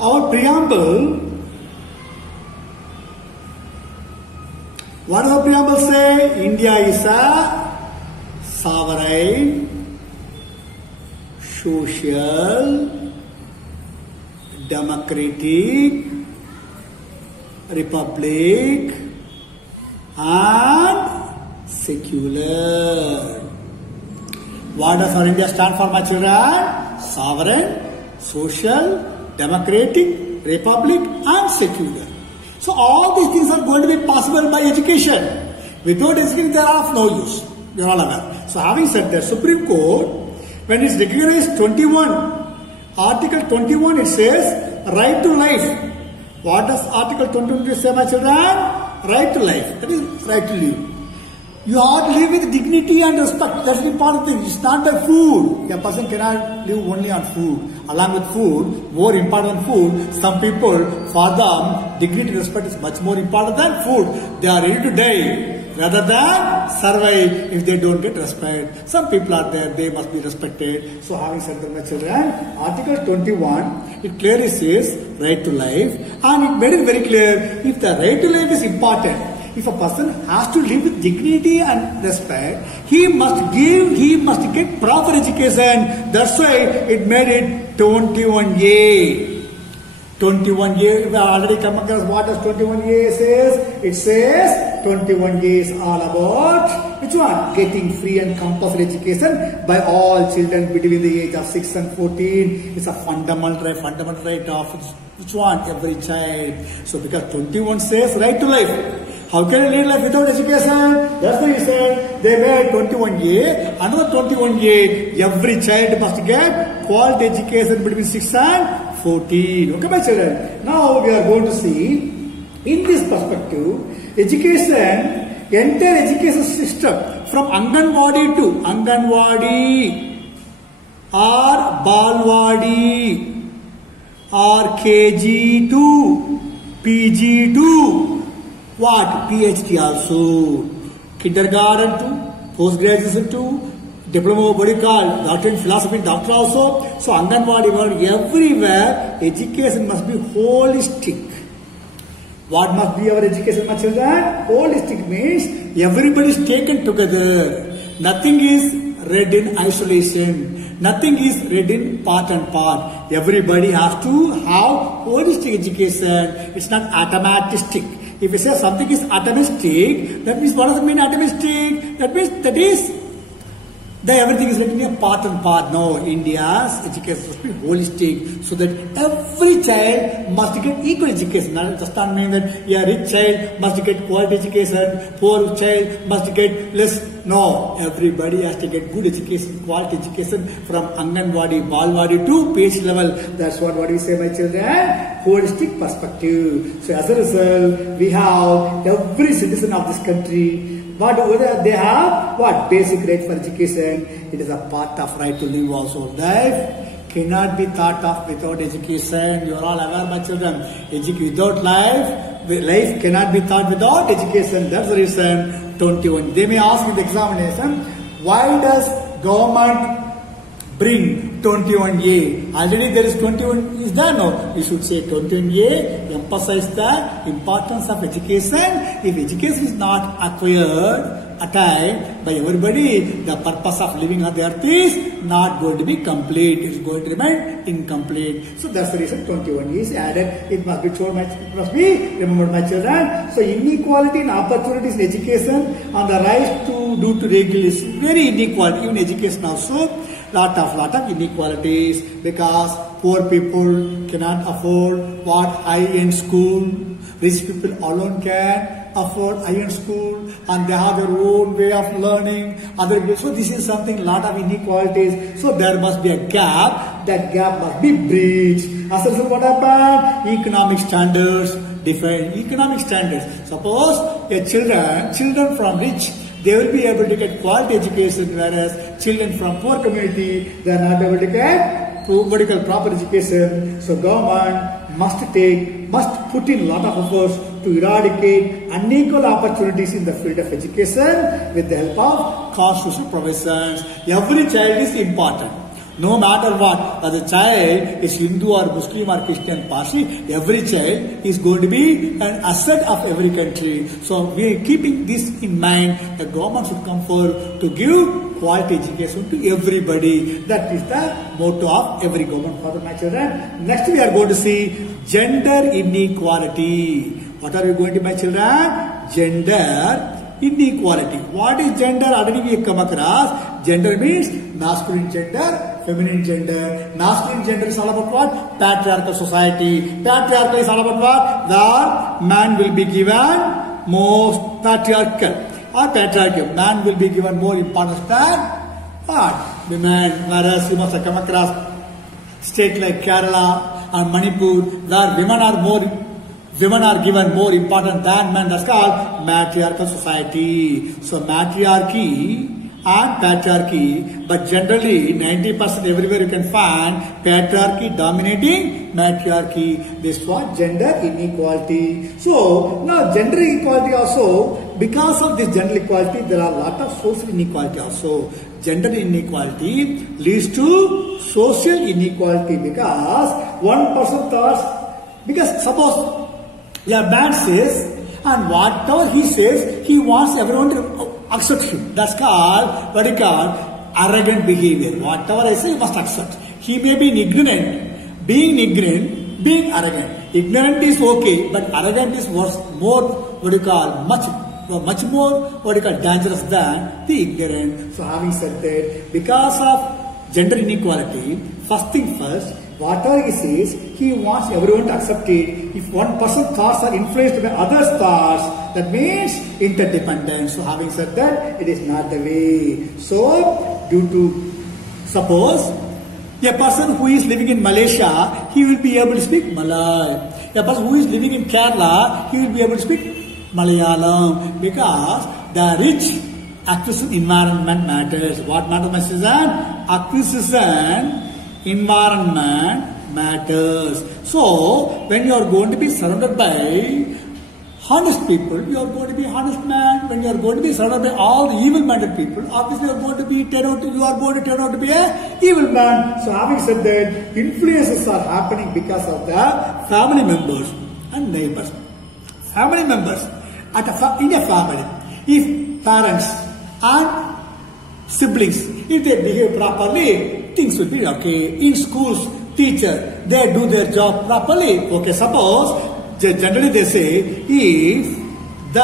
Our preamble, what does the preamble say? India is a sovereign, social, democratic republic and secular. What does our India stand for, my children? Sovereign, social, democratic, republic and secular. So all these things are going to be possible by education. Without education they are of no use. You are all aware. So having said that, Supreme Court, when it is recognized 21, Article 21 it says right to life. What does Article 21 say, my children? Right to life. That is right to live. You have to live with dignity and respect. That's the important thing. It's not by food. A person cannot live only on food. Along with food, more important than food, some people, for them, dignity and respect is much more important than food. They are ready to die rather than survive if they don't get respect. Some people are there, they must be respected. So having said that, my children, Article 21, it clearly says right to life, and it made it very clear, if the right to life is important, if a person has to live with dignity and respect, he must get proper education. That's why it made it 21A. 21A, we have already come across what does 21A says. It says 21A is all about which one? Getting free and compulsory education by all children between the age of 6 and 14. It's a fundamental right of which one? Every child. So because 21 says right to life. How can you lead life without education? That's why he said they made 21A. Another 21A, every child must get quality education between 6 and 14. Okay, my children. Now we are going to see, in this perspective, education, entire education system from Anganwadi to Anganwadi or Balwadi or KG to PG to what? PhD also. Kindergarten to, postgraduation to, diploma, what do you call? Doctor in philosophy, doctor also. So Anganwadi, everywhere, education must be holistic. What must be our education, my children? Holistic means everybody is taken together. Nothing is read in isolation. Nothing is read in part and part. Everybody has to have holistic education. It's not atomistic. If we say something is atomistic, that means what does it mean atomistic? That means everything is written in part and part. No, India's education must be holistic so that every child must get equal education. That does not mean that a rich child must get quality education, poor child must get less. No, everybody has to get good education, quality education from Anganwadi, Balwadi to PhD level. That's what we say, my children. Holistic perspective. So as a result, we have every citizen of this country. What they have? What? Basic right for education. It is a part of right to live also. Life cannot be thought of without education. You are all aware, my children. Without life cannot be thought without education. That's the reason 21. They may ask in the examination, why does government bring 21A? Already there is 21, is there? No. We should say 21A, emphasize the importance of education. If education is not attained by everybody, the purpose of living on the earth is not going to be complete. It is going to remain incomplete. So that's the reason 21A is added. It must be told, it must be remembered, my children. So inequality in opportunities in education and the right to do to regulate is very inequality. Even education also. Lot of inequalities because poor people cannot afford what high-end school. Rich people alone can afford high-end school and they have their own way of learning. So this is something, lot of inequalities. So there must be a gap. That gap must be bridged. As a result, what happened? Economic standards, different economic standards. Suppose children from rich, they will be able to get quality education, whereas children from poor community, they are not able to get proper education. So government must put in a lot of efforts to eradicate unequal opportunities in the field of education with the help of constitutional provisions. Every child is important. No matter what, whether the child is Hindu or Muslim or Christian, Parsi, every child is going to be an asset of every country. So we are keeping this in mind. The government should come forward to give quality education to everybody. That is the motto of every government for my children. Next we are going to see gender inequality. What are you going to, my children? Gender inequality. What is gender? Already we have come across. Gender means masculine gender, feminine gender. Masculine gender is all about what? Patriarchal society. Patriarchal is all about what? Where man will be given most patriarchal or patriarchal. Man will be given more importance than what? Women. Whereas you must have come across states like Kerala or Manipur where women are given more importance than men. That's called matriarchal society. So matriarchy and patriarchy, but generally 90% everywhere you can find patriarchy dominating matriarchy. This is what gender inequality. So now gender equality also, because of this gender equality, there are a lot of social inequality also. Gender inequality leads to social inequality because one person thoughts, because suppose a man says, and whatever he says, he wants everyone to accept him. That's called, what you call, arrogant behavior. Whatever I say, you must accept. He may be ignorant. Being ignorant, being arrogant. Ignorant is okay, but arrogant is more, what you call, much more, what you call, dangerous than the ignorant. So having said that, because of gender inequality, first thing first, whatever he says, he wants everyone to accept it. If one person's thoughts are influenced by others' thoughts, that means interdependence. So having said that, it is not the way. So, due to, suppose, a person who is living in Malaysia, he will be able to speak Malay. A person who is living in Kerala, he will be able to speak Malayalam. Because the rich acquisition environment matters. What matters, my children? Acquisition environment matters. So, when you are going to be surrounded by honest people, you are going to be honest man. When you are going to be surrounded by all the evil-minded people, obviously you are going to turn out to be an evil man. So, having said that, influences are happening because of the family members and neighbors. Family members in a family, if parents and siblings, if they behave properly, things will be okay. In schools, teacher, they do their job properly. Okay, suppose, generally they say, if the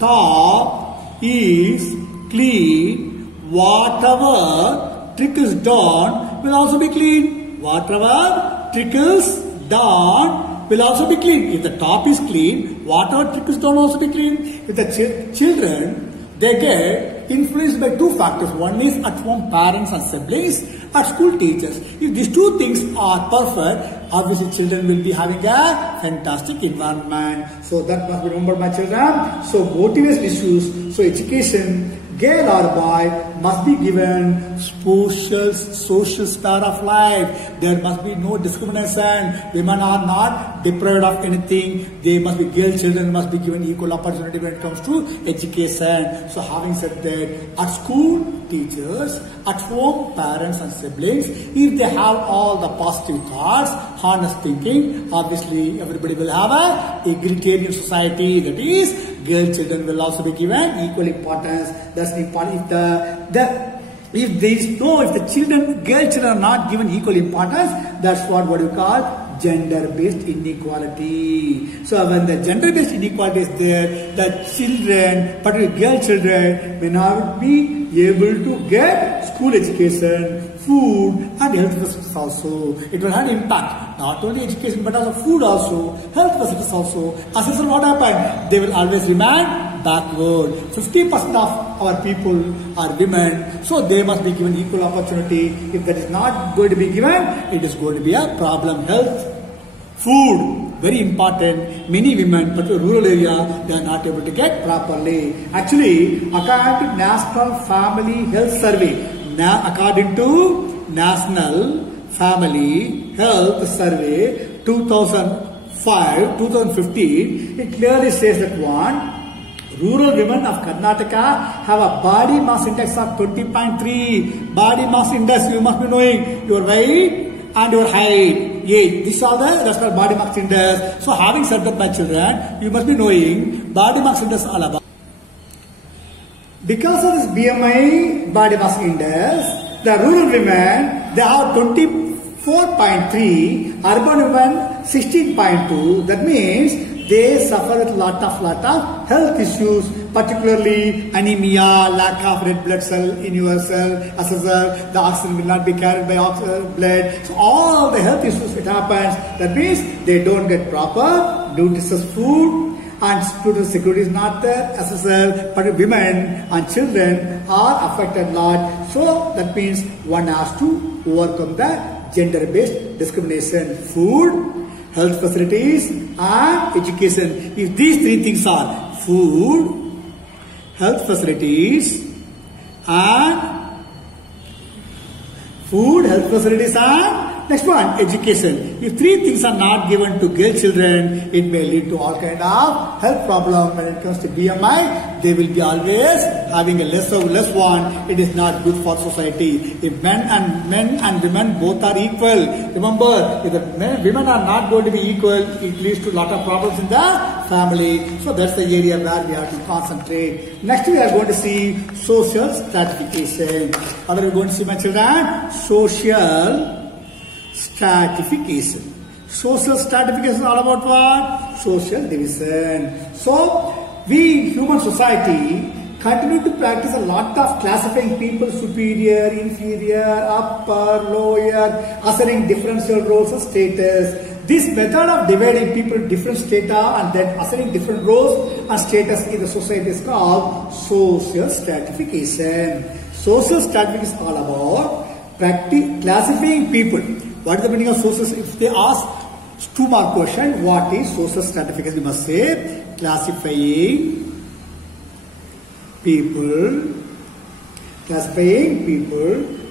top is clean, whatever trickles down will also be clean. Whatever trickles down will also be clean. If the top is clean, whatever trickles down will also be clean. If the children, they get influenced by two factors. One is at home parents and siblings, at school teachers. If these two things are perfect, obviously children will be having a fantastic environment. So that must be remembered, my children. So motivation issues. So education, girl or boy, must be given social star of life. There must be no discrimination. Women are not deprived of anything. They must be girl children must be given equal opportunity when it comes to education. So having said that, at school teachers, at home parents and siblings, if they have all the positive thoughts, honest thinking, obviously everybody will have a egalitarian society. That is, girl children will also be given equal importance. That's important. If the children, girl children are not given equal importance, that's what you call gender-based inequality. So when the gender-based inequality is there, the children, particularly girl children, may not be able to get school education, food and health facilities also. It will have impact, not only education but also food also, health facilities also. As a result, what happened? They will always remain backward. 50% of our people are women, so they must be given equal opportunity. If that is not going to be given, it is going to be a problem. Health, food, very important. Many women, particularly rural area, they are not able to get properly. Actually, according to National Family Health Survey, according to National Family Health Survey 2005-2015, it clearly says that Rural women of Karnataka have a body mass index of 20.3. Body mass index, you must be knowing your weight and your height. Yeah, these are that's called body mass index. So having said that, my children, you must be knowing body mass index all about. Because of this BMI, body mass index, the rural women, they have 24.3, urban women 16.2. That means they suffer with lot of health issues, particularly anemia, lack of red blood cell in your cell, SSL, the oxygen will not be carried by blood. So all the health issues it happens. That means they don't get proper nutritious food, and student security is not there, SSL, but women and children are affected a lot. So that means one has to overcome the gender-based discrimination. Food, health facilities and education. If these three things are food, health facilities and next one, education. If three things are not given to girl children, it may lead to all kind of health problem. When it comes to BMI, they will be always having a less one. It is not good for society. If men and women both are equal, remember, if the women are not going to be equal, it leads to a lot of problems in the family. So that's the area where we have to concentrate. Next we are going to see social stratification. What are we going to see, my children? Social stratification. Social stratification is all about what? Social division. So, we in human society continue to practice a lot of classifying people superior, inferior, upper, lower, assigning differential roles and status. This method of dividing people into different strata and then assigning different roles and status in the society is called social stratification. Social stratification is all about classifying people. What is the meaning of social? If they ask 2 mark question, what is social stratification? You must say classifying people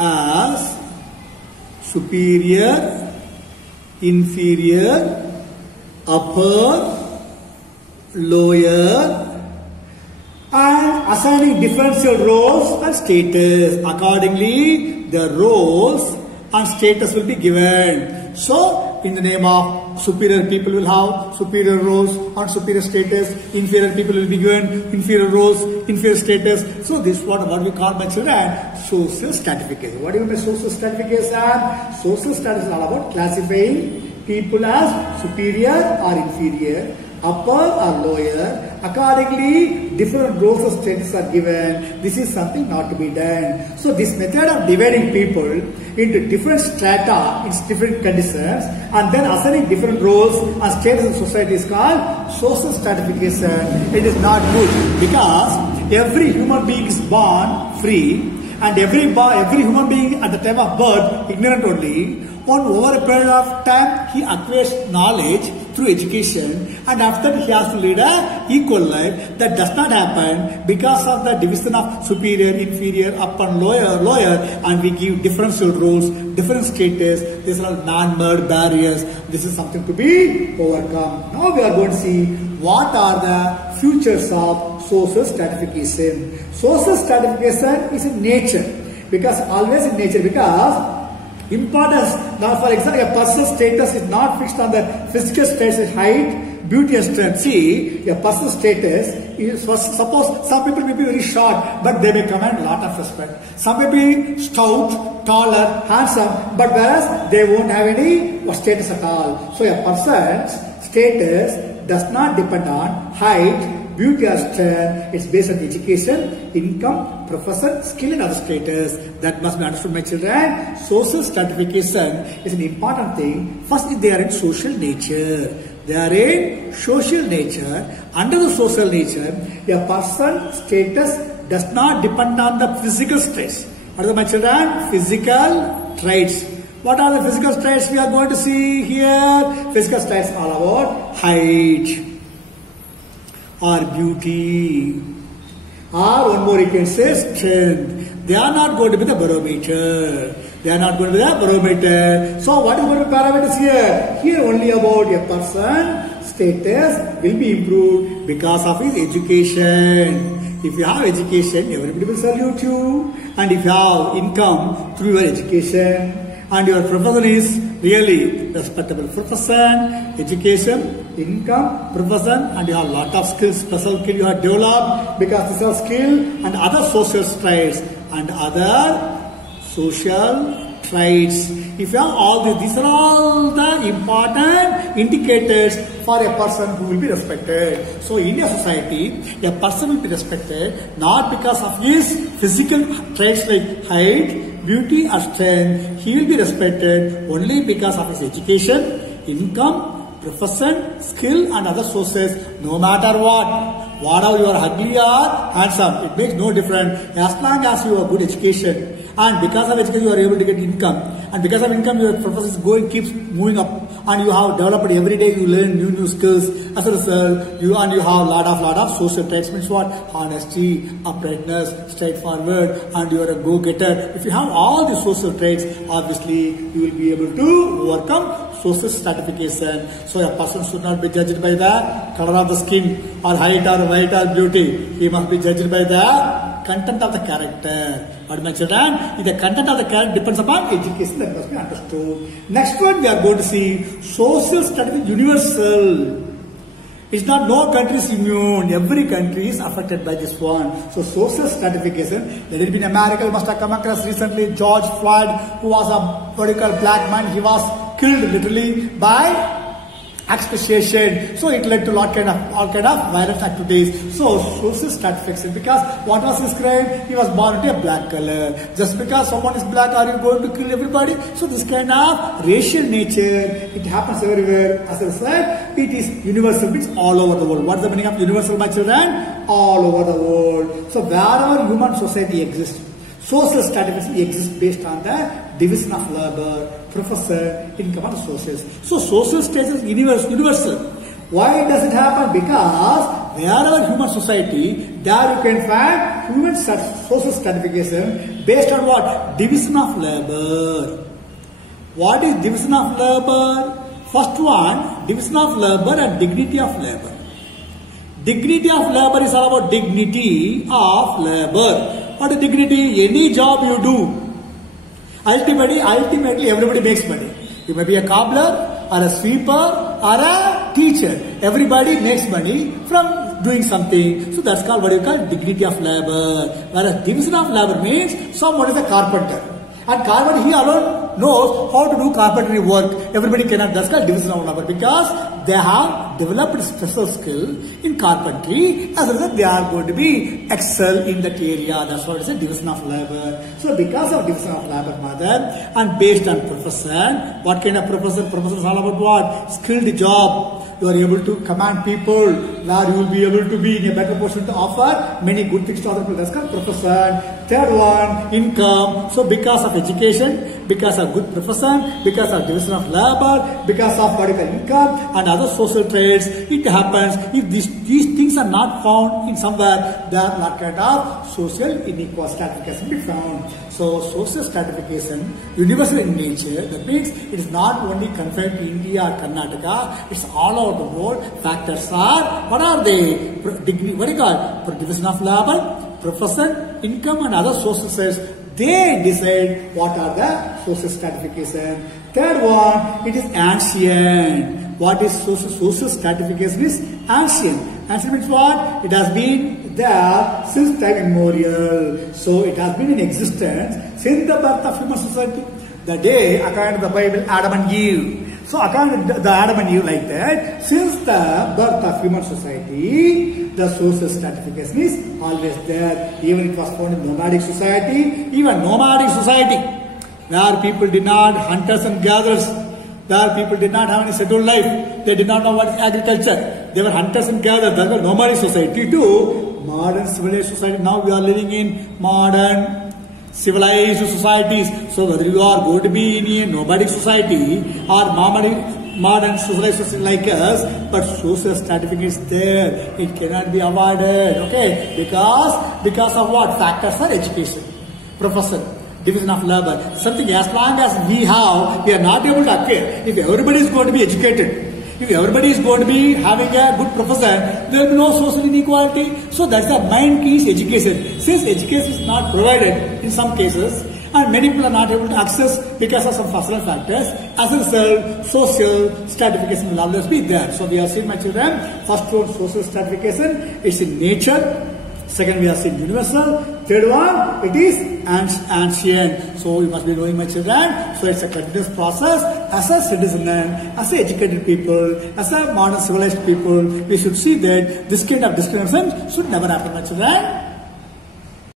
as superior, inferior, upper, lower, and assigning differential roles and status. Accordingly, the roles and status will be given. So, in the name of superior people will have superior roles and superior status. Inferior people will be given inferior roles, inferior status. So, this is what we call, my children, social stratification. What do you mean by social stratification? Social stratification is all about classifying people as superior or inferior, upper or lower. Accordingly, different roles of status are given. This is something not to be done. So, this method of dividing people into different strata in different conditions and then assigning different roles and status in society is called social stratification. It is not good because every human being is born free and every human being at the time of birth ignorant only. Over a period of time, he acquires knowledge through education, and after he has to lead a equal life. That does not happen because of the division of superior, inferior, upper and lower, and we give differential roles, different status. These are all man-made barriers. This is something to be overcome. Now we are going to see what are the futures of social stratification. Social stratification is in nature, because always in nature, because importance. Now, for example, a person's status is not fixed on the physical status, height, beauty and strength. See, a person's status is, suppose some people may be very short, but they may command a lot of respect. Some may be stout, taller, handsome, but whereas they won't have any status at all. So, a person's status does not depend on height, beauty or strength. It's based on education, income, profession, skill and other status. That must be understood, my children. Social stratification is an important thing. First, they are in social nature. They are in social nature. Under the social nature, a person's status does not depend on the physical traits. What are the, my children? Physical traits. What are the physical traits we are going to see here? Physical traits are about height or beauty, or one more you can say strength. They are not going to be the barometer. They are not going to be the barometer. So what is going to be parameters here? Here only about a person status will be improved because of his education. If you have education, everybody will salute you. And if you have income through your education, and your profession is really respectable profession, education, income, profession, and you have a lot of skills, special skill you have developed because these are skill and other social traits and other social traits. If you have all these are all the important indicators for a person who will be respected. So in a society, a person will be respected not because of his physical traits like height, beauty or strength. He will be respected only because of his education, income, profession, skill and other sources, no matter what. Whatever you are ugly or handsome, it makes no difference as long as you have good education. And because of education, you are able to get income. And because of income, your profession keeps moving up. And you have developed every day, you learn new skills. As a result, you have lot of social traits. Means what? Honesty, uprightness, straightforward, and you are a go-getter. If you have all these social traits, obviously, you will be able to overcome social stratification. So a person should not be judged by the color of the skin or height or weight or beauty. He must be judged by the content of the character. What my children? If the content of the character depends upon education, that must be understood. Next one we are going to see social stratification universal. It's not no country is immune. Every country is affected by this one. So social stratification. Let it be in America. You must have come across recently George Floyd, who was a black man. He was killed literally by asphyxiation. So it led to all kind of violent activities. So social stratification, because what was his crime? He was born into a black color. Just because someone is black, are you going to kill everybody? So this kind of racial nature, it happens everywhere. As I said, it is universal, means all over the world. What is the meaning of universal, my children? All over the world. So wherever human society exists, social stratification exists based on the division of labor, profession, income and sources. So social status is universal. Why does it happen? Because wherever human society, there you can find human social stratification based on what? Division of labor. What is division of labor? First one, division of labor and dignity of labor. Dignity of labor is all about dignity of labor. What is dignity? Any job you do, ultimately everybody makes money. You may be a cobbler or a sweeper or a teacher. Everybody makes money from doing something. So that's called what you call dignity of labor. Whereas division of labor means someone is a carpenter. And carpenter, he alone knows how to do carpentry work. Everybody cannot. That's called division of labor because they have developed special skill in carpentry. As a result, they are going to be excel in that area. That's what is a division of labor. So because of division of labor, mother, and based on profession, what kind of profession? Profession is all about what? Skilled job. You are able to command people. Now you will be able to be in a better position to offer many good things to other people. That's called profession. Third one, income. So because of education, because of good profession, because of division of labor, because of what you call income and other social traits, it happens. If these things are not found in somewhere, they are not kind of social inequality stratification be found. So social stratification, universal in nature, that means it is not only confined to India or Karnataka, it's all over the world. Factors are, what are they? What do you call? Division of labor, profession, income and other sources. They decide what are the social stratification. Third one, it is ancient. What is social stratification is ancient. Ancient means what? It has been there since time immemorial. So it has been in existence since the birth of human society. The day, according to the Bible, Adam and Eve. So according to the Adam and Eve like that, since the birth of human society, the social stratification is always there. Even it was found in nomadic society, even nomadic society, where people did not, hunters and gatherers, there people did not have any settled life. They did not know what is agriculture. They were hunters and gatherers. That was nomadic society to modern civilized society. Now we are living in modern civilized societies. So whether you are going to be in a nomadic society or modern civilized society like us, but social stratification is there. It cannot be avoided. Okay? Because of what? Factors are education, profession, division of labor. Something as long as we are not able to acquire. If everybody is going to be educated, if everybody is going to be having a good professor, there will be no social inequality. So that's the main key is education. Since education is not provided in some cases, and many people are not able to access because of some personal factors, as a result, social stratification will always be there. So we have seen, my children, first one, social stratification, it's in nature. Second, we have seen universal. Third one, it is ancient. So you must be knowing, my children. So it's a continuous process. As a citizen, as a educated people, as a modern civilized people, we should see that this kind of discrimination should never happen, my children.